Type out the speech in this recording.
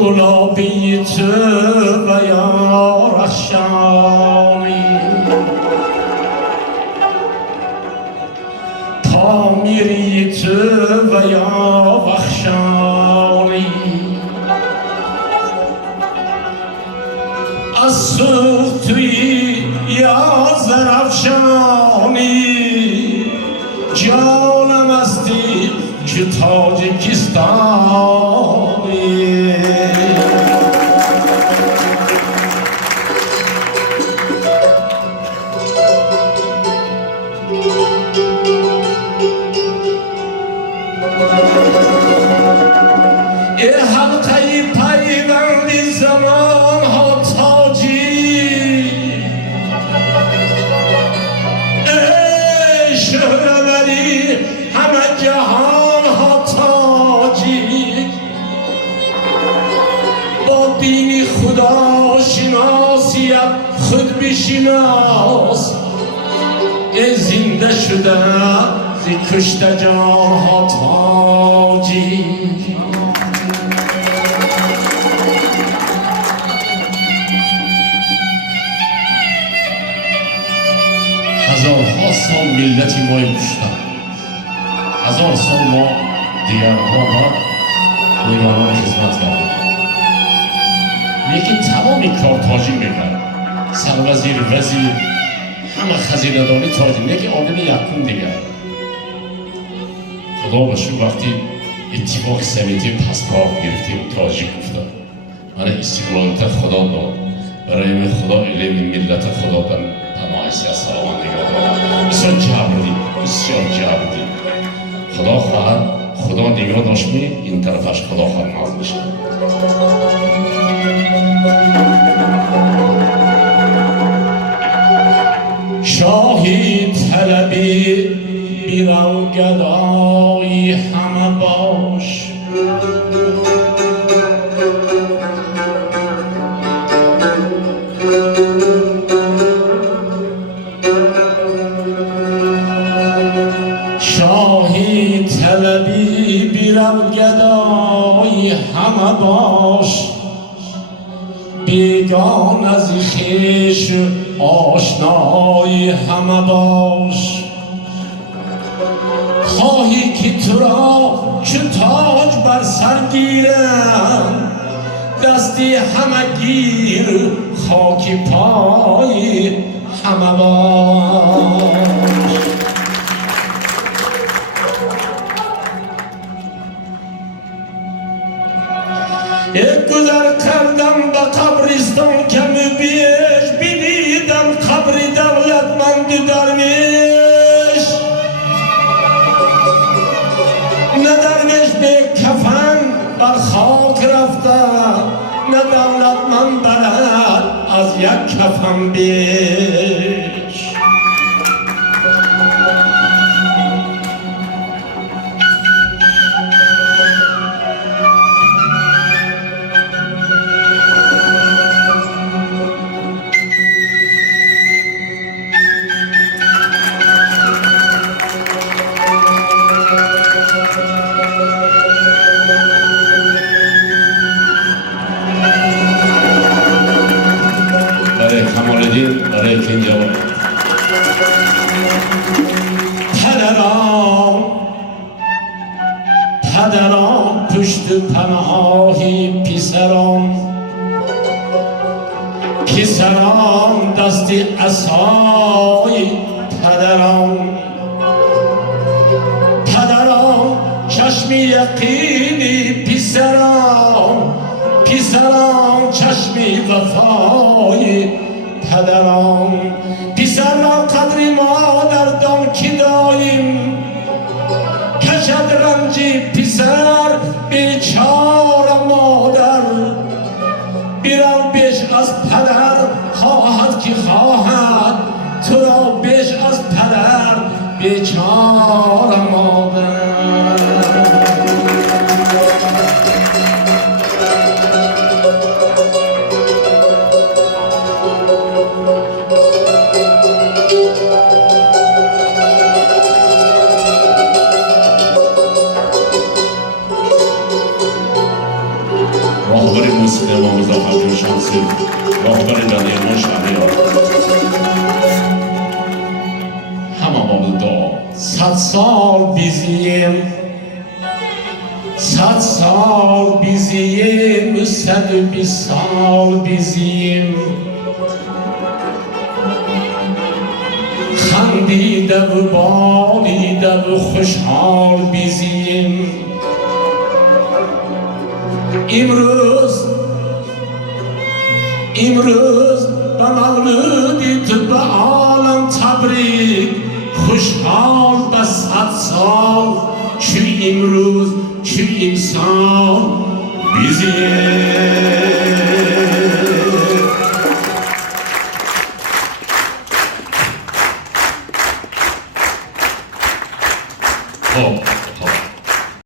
گلابی تو و یا رخشانی پامیری تو و یا بخشانی از سوخت توی یا زرفشانی جانم استی که تاجیکستانی ای حلقه پیوندی زمان ها تاجی ای شهروری همه جهان ها تاجی با دینی خدا شناسیت خود بشناس ای زنده شده زی کشته جان ها تاجی هزارها سال ملتی ما کشتن 1000 سال ما دیگرها و دیگران خدمت کردیم یکی تمامی کار تاجی میکرد سروزیر وزیر همه خزینه‌داری تاجی یکی آدم یکون دیگر خدا باشو وقتی اتفاق سمیتی پسپاق گرفتیم تاجی گفتم من استقلالت خدا داد برای من خدا علم ملت خدا پناه حیثیت سلامان نگاه دارم بسیار جبردی بسیار جبردی خدا خواهد خدا نگاه داشت می این طرفش خدا خواهد ناز بشه شاهی طلبی بیرو گدایی همه باش شاهی طلبی بیرو گدایی همه باش بیگان از خویش آشنای همه باش خواهی که تو را چو تاج بر سر گیرم دستی همه گیر خاکی پای همه باش یک گذر کردم به قبرستان کمی بیش بینیدم قبری دولتمند درویش نه درویش به کفن بر خاک رفته نه دولتمند بلد از یک کفن بیش برای کنجا پدران پشت پناهی پسران دستی عصای پدران چشمی یقینی پسران چشمی وفای پدران پسر را قدری مادر دان که دایم کشد رنجی پسر بیچاره مادر بیرو بیش از پدر خواهد که خواهد تو را بیش از پدر بیچاره مادر راهبر موسیقی ما مزاحم شانسی راهبر دنیای ما شهریار همه باب دعا 100 سال بیزیم 100 سال بیزیم 120 سال بیزیم خندیده و بالیده و خوشحال بیزیم امروز به مولودی تو به عالم تبریک خوشحال به 100 سال چو امروز چو امسال بیزیم